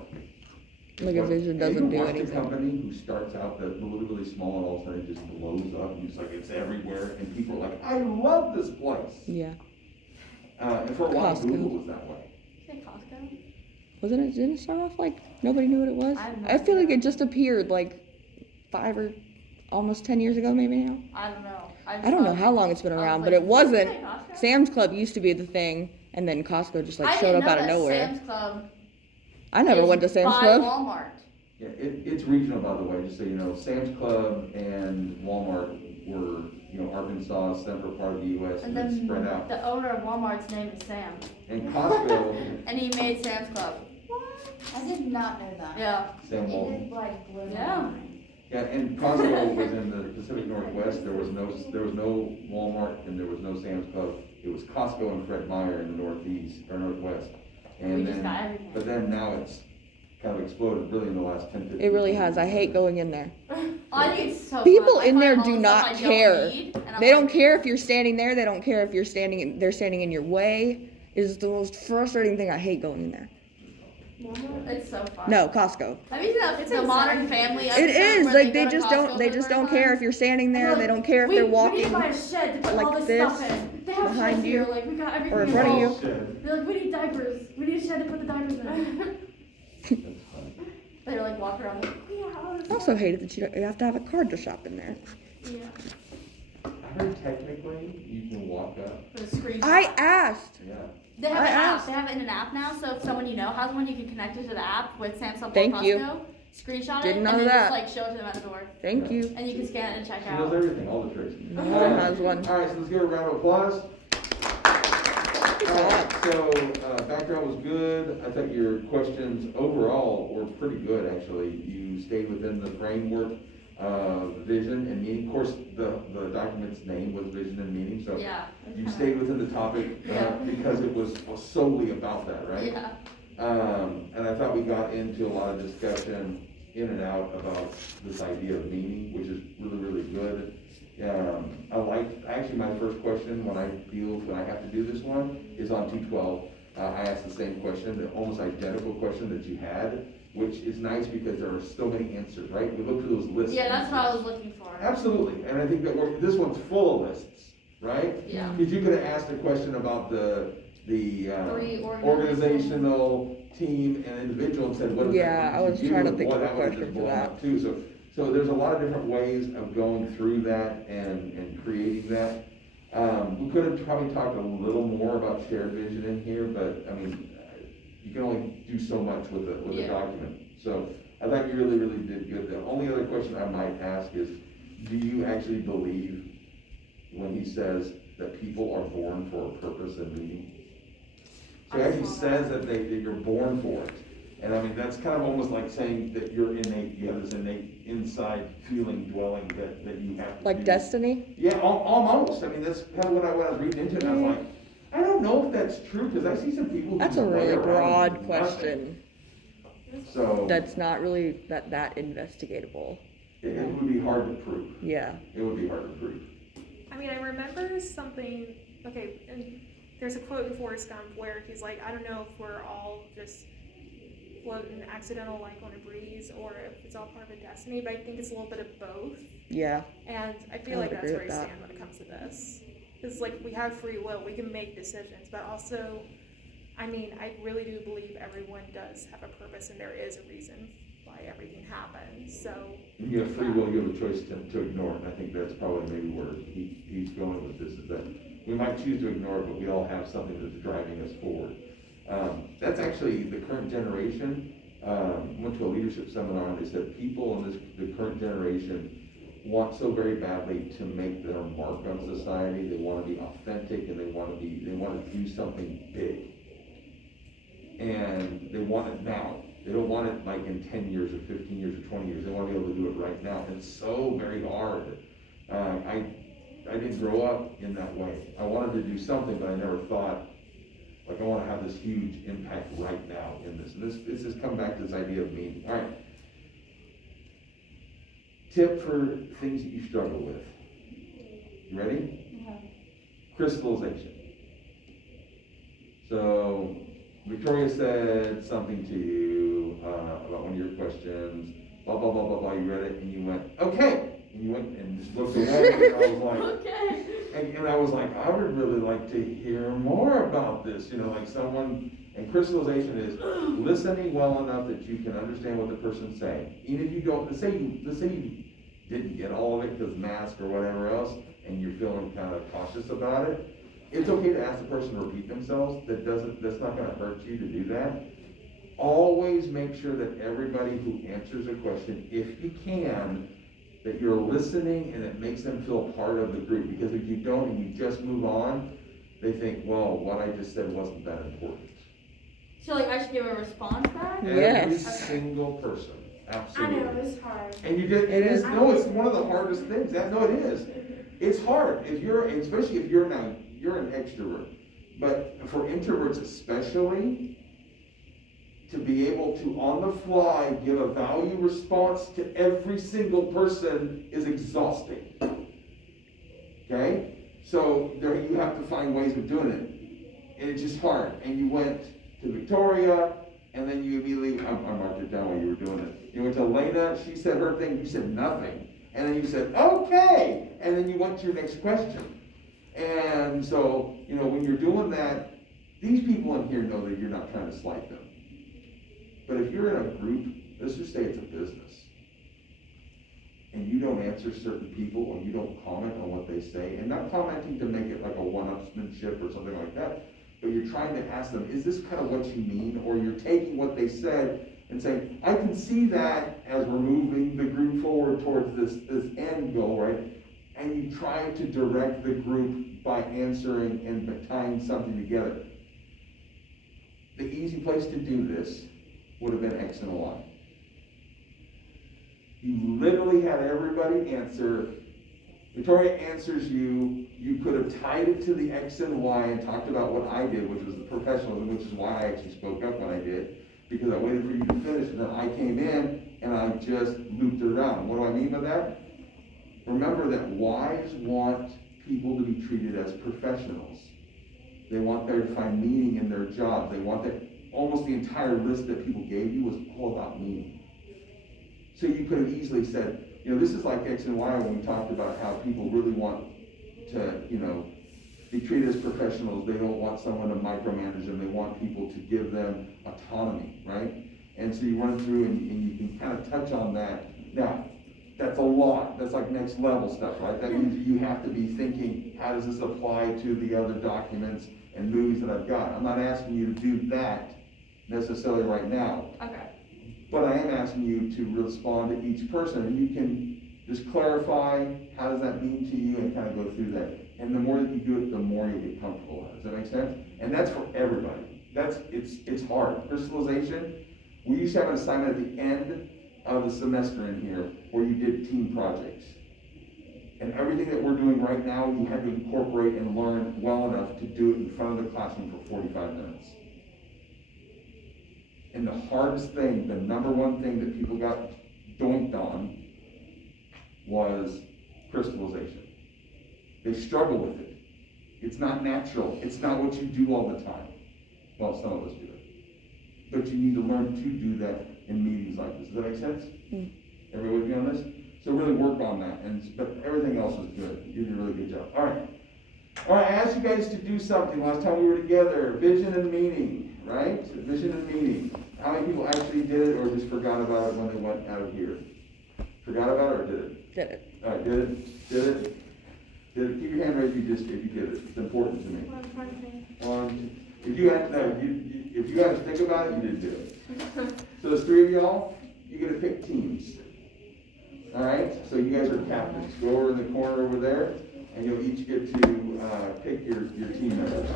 Like a vision doesn't do Watch anything. the company who starts out really small and all of a sudden it just blows up, and it's like, it's everywhere, and people are like, I love this place. Yeah. And for a while, Costco. Google was that way. Say Costco? Wasn't it, didn't it start off like nobody knew what it was? I have no I feel like idea. it just appeared like 5 or almost 10 years ago maybe now. I don't know. I don't know how long it's been I was around, like, but it did you wasn't. say Costco? Sam's Club used to be the thing, and then Costco just like I showed didn't up out of know that nowhere. Sam's Club I never is went to Sam's by Club. Walmart. Yeah, it's regional, by the way, just so you know. Sam's Club and Walmart were, Arkansas, central part of the U.S., And and it's then spread out. the owner of Walmart's name is Sam. And Costco, And he made Sam's Club. I did not know that. Yeah. Sam Walton. It like blew my Yeah. mind. Yeah, and Costco was in the Pacific Northwest. There was no Walmart and there was no Sam's Club. It was Costco and Fred Meyer in the Northeast or Northwest. We And just got then, everything. but then now it's kind of exploded really in the last 10, 15 It really years. has. I hate going in there. I think it's so People fun. I in find there all do the not stuff I don't care. need, and I'm They don't like, care if you're standing there. They don't care if they're standing in your way. It is the most frustrating thing. I hate going in there. It's so fun. No, Costco. Have you seen that, the Modern Family It episode is where like they they go to just Costco don't. for They the just first don't care time? if you're standing there. Like, They don't care if they're We need walking to buy a shed to put like all this this stuff in. They have behind sheds you here, like we got everything or in front of you. Shed. They're like, we need diapers. We need a shed to put the diapers in. They're like walking around like, yeah, all this I also hated that you have to have a card to shop in there. Yeah. I heard technically you can walk up. for the screen. I asked. Yeah. They have I an app. asked. They have it in an app now. So if someone you know has one, you can connect it to the app with Samsung Thank or you. Costco. Screenshot Didn't it know and then that. just like show it to them at the door, Thank you. and you can scan it and check She out. knows everything, all the tricks. No one has one. All right, so let's give her a round of applause. All right, so background was good. I think your questions overall were pretty good, actually. You stayed within the framework of vision and meaning. Of course, the document's name was Vision and Meaning, so Yeah. you stayed within the topic Yeah. because it was solely about that, right? Yeah. And I thought we got into a lot of discussion in and out about this idea of meaning, which is really good. Actually, my first question when I have to do this one is on 212. I asked the same question, the almost identical question that you had, which is nice because there are so many answers, right? We look through those lists. Yeah, of that's what I answers. was looking for. Absolutely, and I think that this one's full of lists, right? Yeah. Because you could have asked a question about the the, Three organizational team and individual and said, what does Yeah, that I mean was to you? trying to And think boy, of a that would've question just for blown that. up too. So there's a lot of different ways of going through that and creating that. We could have probably talked a little more about shared vision in here, but I mean, you can only do so much with a Yeah. document. So I thought you really, really did good. The only other question I might ask is, do you actually believe when he says that people are born for a purpose and meaning? So he I actually saw says that. that you're born for it. And I mean, that's kind of almost like saying that you're innate, you have this innate inside feeling dwelling that you have to Like do. destiny? Yeah, almost. I mean, that's kind of what I was reading into it, and I was like, I don't know if that's true, because I see some people who That's a just lay really around broad and do nothing. question. So, That's not really that investigatable. it would be hard to prove. Yeah. It would be hard to prove. I mean, I remember something, okay, and there's a quote in Forrest Gump where he's like, I don't know if we're all just floating accidental like on a breeze or if it's all part of a destiny, but I think it's a little bit of both. Yeah. And I feel I like would that's agree where I with that. stand when it comes to this. Because like we have free will, we can make decisions, but also, I mean, I really do believe everyone does have a purpose and there is a reason why everything happens, so. When you have free will, you have a choice to ignore it, and I think that's probably maybe where he's going with this, is that we might choose to ignore it, but we all have something that's driving us forward. That's actually the current generation. Went to a leadership seminar, and they said people in the current generation want so very badly to make their mark on society. They want to be authentic, and they want to do something big. And they want it now. They don't want it like in 10 years or 15 years or 20 years. They want to be able to do it right now. And it's so very hard. I didn't grow up in that way. I wanted to do something, but I never thought, like, I want to have this huge impact right now in this. And this has come back to this idea of meaning. All right. Tip for things that you struggle with. You ready? Yeah. Crystallization. So, Victoria said something to you about one of your questions, blah, blah, blah, blah, blah. You read it and you went, okay. And you went and just looked away, and I was like, Okay. and I was like, I would really like to hear more about this, like someone, and crystallization is listening well enough that you can understand what the person's saying. Even if you don't, let's say you didn't get all of it because mask or whatever else, and you're feeling kind of cautious about it, it's okay to ask the person to repeat themselves. That's not gonna hurt you to do that. Always make sure that everybody who answers a question, if you can, that you're listening and it makes them feel part of the group. Because if you don't and you just move on, they think, well, what I just said wasn't that important. So like I should give a response back? Every Yes. single person, I absolutely. know, it's hard. And you did, It is. no, it's one of the hardest things. No, it is. It's hard, especially if you're an extrovert. But for introverts especially, to be able to, on the fly, give a value response to every single person is exhausting. Okay? So there you have to find ways of doing it. And it's just hard. And you went to Victoria, and then you immediately, I marked it down while you were doing it. You went to Elena, she said her thing, you said nothing. And then you said, okay! And then you went to your next question. And so, when you're doing that, these people in here know that you're not trying to slight them. But if you're in a group, let's just say it's a business, and you don't answer certain people or you don't comment on what they say, and not commenting to make it like a one-upsmanship or something like that, but you're trying to ask them, is this kind of what you mean? Or you're taking what they said and saying, I can see that as we're moving the group forward towards this end goal, right? And you try to direct the group by answering and tying something together. The easy place to do this would have been X and Y. You literally had everybody answer. Victoria answers you. You could have tied it to the X and Y and talked about what I did, which was the professionalism, which is why I actually spoke up when I did, because I waited for you to finish, and then I came in and I just looped it around. What do I mean by that? Remember that Ys want people to be treated as professionals. They want there to find meaning in their job. They want that. Almost the entire list that people gave you was all about meaning. So you could have easily said, this is like X and Y when we talked about how people really want to, be treated as professionals. They don't want someone to micromanage them. They want people to give them autonomy, right? And so you run through and you can kind of touch on that. Now, that's a lot. That's like next level stuff, right? That means you have to be thinking, how does this apply to the other documents and movies that I've got? I'm not asking you to do that necessarily right now. Okay. But I am asking you to respond to each person, and you can just clarify, how does that mean to you, and kind of go through that. And the more that you do it, the more you get comfortable at it. Does that make sense? And that's for everybody. It's hard. Crystallization, we used to have an assignment at the end of the semester in here where you did team projects. And everything that we're doing right now, you had to incorporate and learn well enough to do it in front of the classroom for 45 minutes. And the hardest thing, the number one thing that people got doinked on was crystallization. They struggle with it. It's not natural. It's not what you do all the time. Well, some of us do it. But you need to learn to do that in meetings like this. Does that make sense? Everybody with me on this? So really work on that. But everything else is good. You did a really good job. All right. I asked you guys to do something last time we were together. Vision and meaning, right? Vision and meaning. How many people actually did it or just forgot about it when they went out of here? Forgot about it or did it? Did it. All right, did it? Did it? Did it? Keep your hand raised if you did it. It's important to me. One, if you had to think about it, you did do it. So there's 3 of y'all. You get to pick teams. All right. So you guys are captains. Go over in the corner over there, and you'll each get to pick your team members.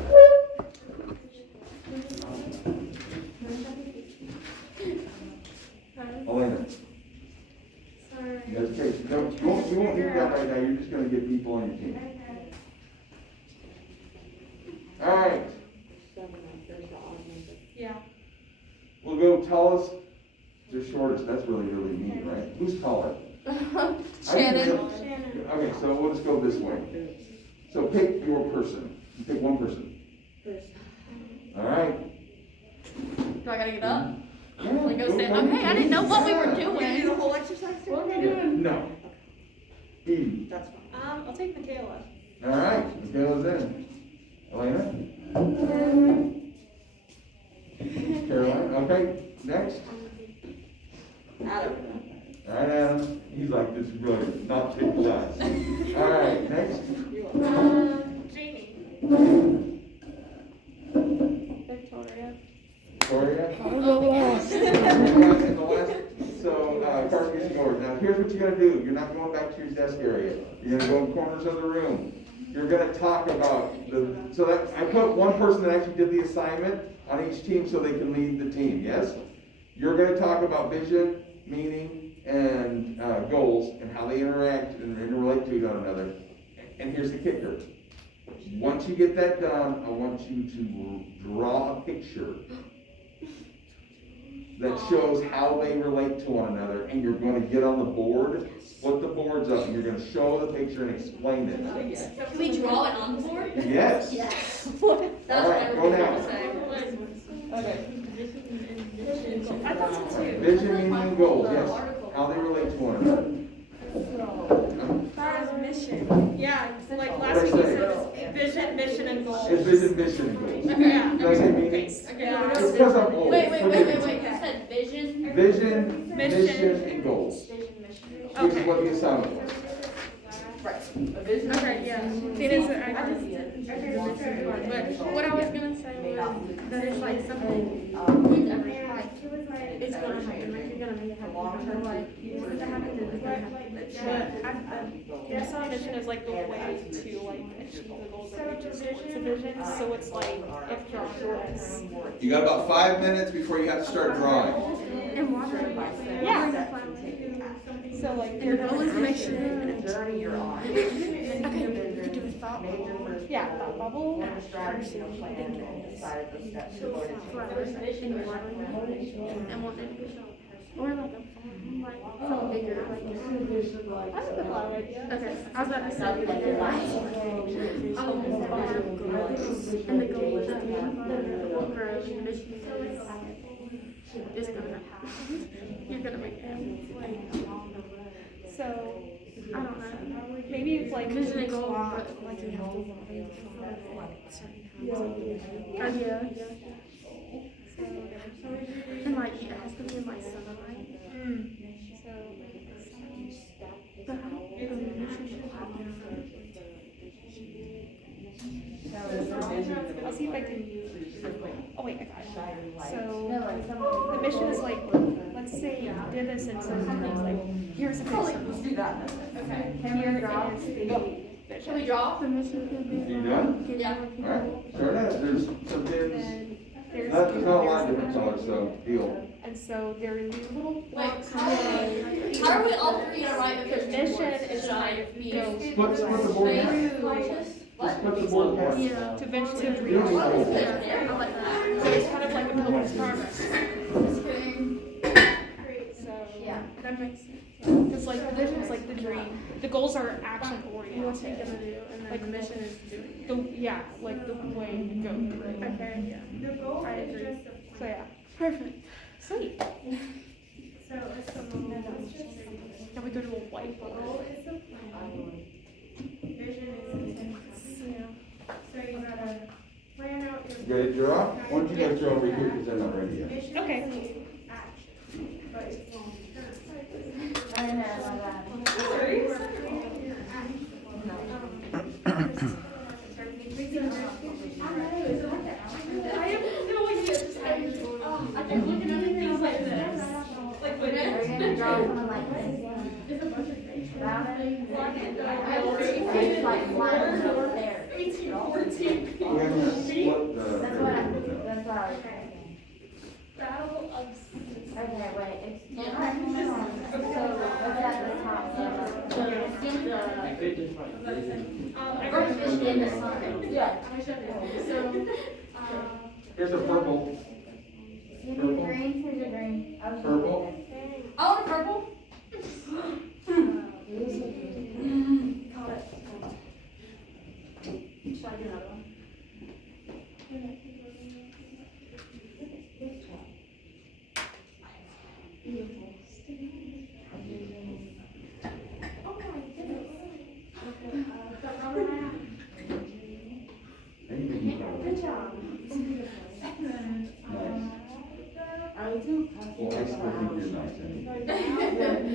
Elena. Sorry. That's okay. No, you won't do that right now. You're just going to get people on your team. All right. Yeah. We'll go tell us the shortest. That's really mean, right? Who's taller? Shannon. Okay, so we'll just go this way. So pick your person. Pick one person. All right. Do I gotta get up? Yeah, Like go stand? Okay, I didn't know what we were doing. the whole exercise? What are we doing? No. Eden. That's fine. I'll take Michaela. All right. Michaela's in. Elena? Caroline. Okay. Next. Adam. All right, Adam. He's like, this is brilliant. Not pick last. All right. Next. Jamie. Victoria. Victoria. I'll go last. And the last, so, Carson gets to go over. Now, here's what you're gonna do. You're not going back to your desk area. You're gonna go in corners of the room. You're gonna talk about so that, I put one person that actually did the assignment on each team so they can lead the team, yes? You're gonna talk about vision, meaning, and goals, and how they interact and relate to one another. And here's the kicker. Once you get that done, I want you to draw a picture that shows how they relate to one another, and you're going to get on the board, put the boards up, and you're going to show the picture and explain it. Can we draw it on the board? Yes. Yes. That's All what right, I go was now. gonna say. I thought so too. Vision, meaning, and goals, yes. How they relate to one another. That was mission. Yeah, like last week you said vision, mission, and goals. It's vision, mission, and goals. Okay, yeah. Did I say meaning? Thanks. Okay, yeah. It's because I'm old. Wait, Forgive me. you said vision? Vision, Mission. mission, and goals. Vision, mission. Which is what the assignment was. Okay, yeah. It is, But what I was gonna say was that it's like something like it's gonna happen, like you're gonna make it happen. Like you want it to happen, then it's gonna happen. But your assigned mission is like the way to like achieve the goals of each sports division. So it's like if you're on this. You got about 5 minutes before you have to start drawing. and water. Yeah. So like And the goal is to make sure that journey you're on. okay, you could do a thought bubble. yeah, thought bubble. And a strategy and a plan and decide those steps you're going to take. First vision, And what or like a like something bigger, like That's a good lot of ideas. okay. I was about to say like the last one. I want to farm grows, and the goal is to grow and the mission is gonna happen. You're gonna make it happen. So I don't know, maybe it's like. Vision and goal, but like you have to lobby for like certain kinds of. Yeah. And like it has to be in like sunlight. But how? I'll see if I can. Oh wait, I got it. So No, like someone. the mission is like, let's say you did this and something's like, here's a vision. Let's do that. Okay. Can we Here draw? is the vision. Can we draw? The mission could be. You done? Get Yeah. more people. Alright, start out, there's some bins, Then there's. not a lot of there's different colors, so deal. And so there are these little Wait, blocks. how are we all three gonna write a The vision? mission board? is Should to I like be go Split the board in half. conscious? What? Split the board in half. Yeah. to eventually reach. Beautiful. I like that. So it's kind of like a pilgrim's progress. Just kidding. So Yeah. that makes sense. Because like the vision is like the dream. The goals are action What's he gonna oriented. do? And then Like the mission is doing. Like the way to go through it. Okay, yeah. The goal I is agree. just a So plan. yeah. Perfect. Sweet. So it's a it's just Now we go to a the whiteboard. goal is the plan. Vision is the intention. So you gotta plan out your. You got it draw? Why don't you guys draw over here, because they're not ready yet. Mission Okay. is the action, but it's long term. I know, my bad. I kept looking at things like this. Like Are you gonna draw someone like this? That? It's like lines over there. 18, 14. We're gonna split the. That's what I was thinking. Battle of. Okay, wait, so what's at the top? First vision in the sun. Yeah. Here's a purple, You need green, here's your green. I was Purple? I want a purple. Should I do another one? anything. Good job. Nice. I do. Well, I still think you're nice, Andy.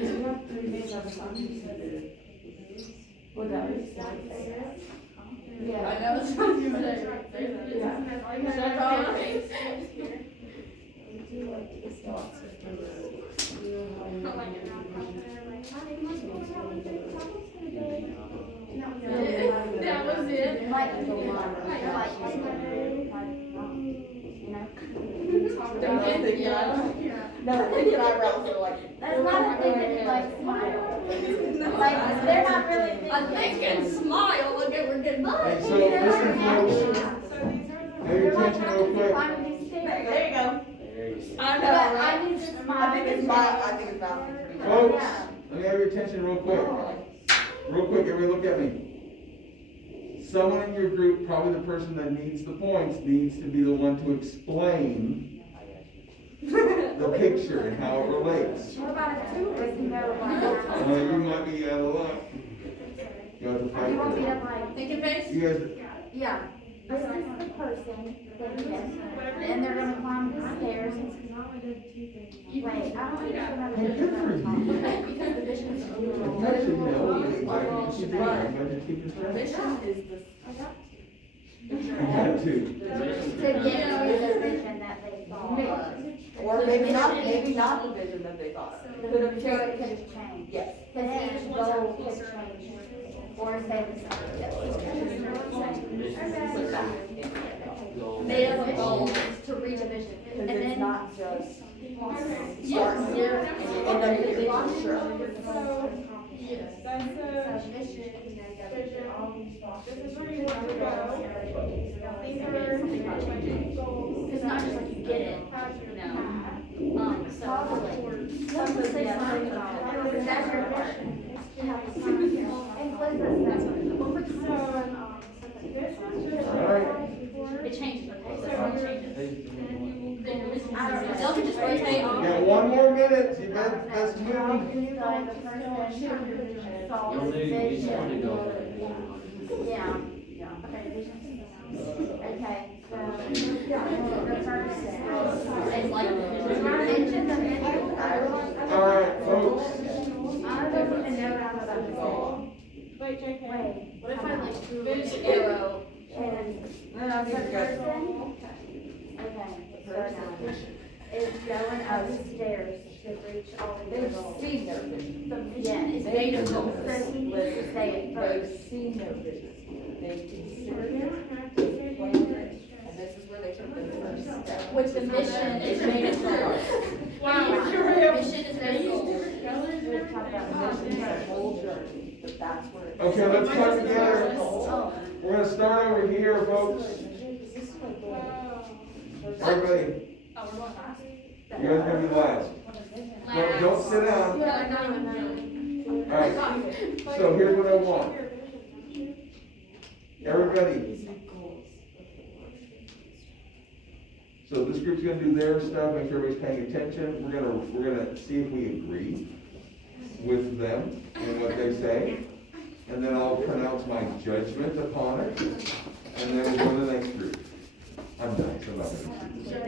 Well, that was nice. Yeah, I know. It's what you say. Should I draw your face? Not like it. That was it. Like, you know? Yeah. No, thinking eyebrows are like. That's not a thing that you like smile. Like, they're not really thinking. I'm thinking smile, look at we're getting. Hey, so listen, folks, have your attention real quick. There you go. I But know, right? I need to smile. I think it's balancing pretty good. Folks, let me have your attention real quick. Real quick, everybody look at me. Someone in your group, probably the person that needs the points, needs to be the one to explain the picture and how it relates. What about a two? Or can go You might be out of luck. You have to You fight want for me it. to like, Thinking face? You guys, yeah, this is the person, then this, and they're gonna climb the stairs. Wait, I don't understand. hey, good for you. Because the vision is. It's actually no, it's like, you should do it. You gotta keep it straight. You have to. To get to the vision that they thought. Or maybe not the vision that they thought. So it could change. Yes. Because each goal could change, or stay the same. They have a goal to reach a vision. Because And it's then, not just yes, and then you think for sure. yes. That's the mission, vision, this is where you want to go. These are goals. It's not just like you get it, you know. So. Let's say something about, that's your question. Include this. Alright. It changes, okay, so it changes. They'll just rotate You on. got one more minute. minutes, you bet, let's move. You'll do, you want to go over it. Yeah, okay, vision. Okay, so, the first, It's like, mention the vision. All right, folks, I don't even know how to say. Wait, JK. Wait. what if I like drew like an arrow? And no, I think the you got person, okay, so now, is going upstairs to reach all the goals. Seen their vision. The vision is made of goals. So he needs to say it They've first. seen their vision. They've considered You it, don't have to say planned it, and this is where they took their first step. Which the mission is made of goals. Wow, Mission is made of goals. We've talked about vision, the whole journey, but that's where. it- Okay, let's come together. We're gonna start over here, folks. Everybody, Oh, we're going last? you guys gonna be last. Don't sit down. Alright, so here's what I want. Everybody. So this group's gonna do their stuff, make sure everybody's paying attention. We're gonna see if we agree with them and what they say. And then I'll pronounce my judgment upon it. And then we'll go to the next group. I'm nice, I love it.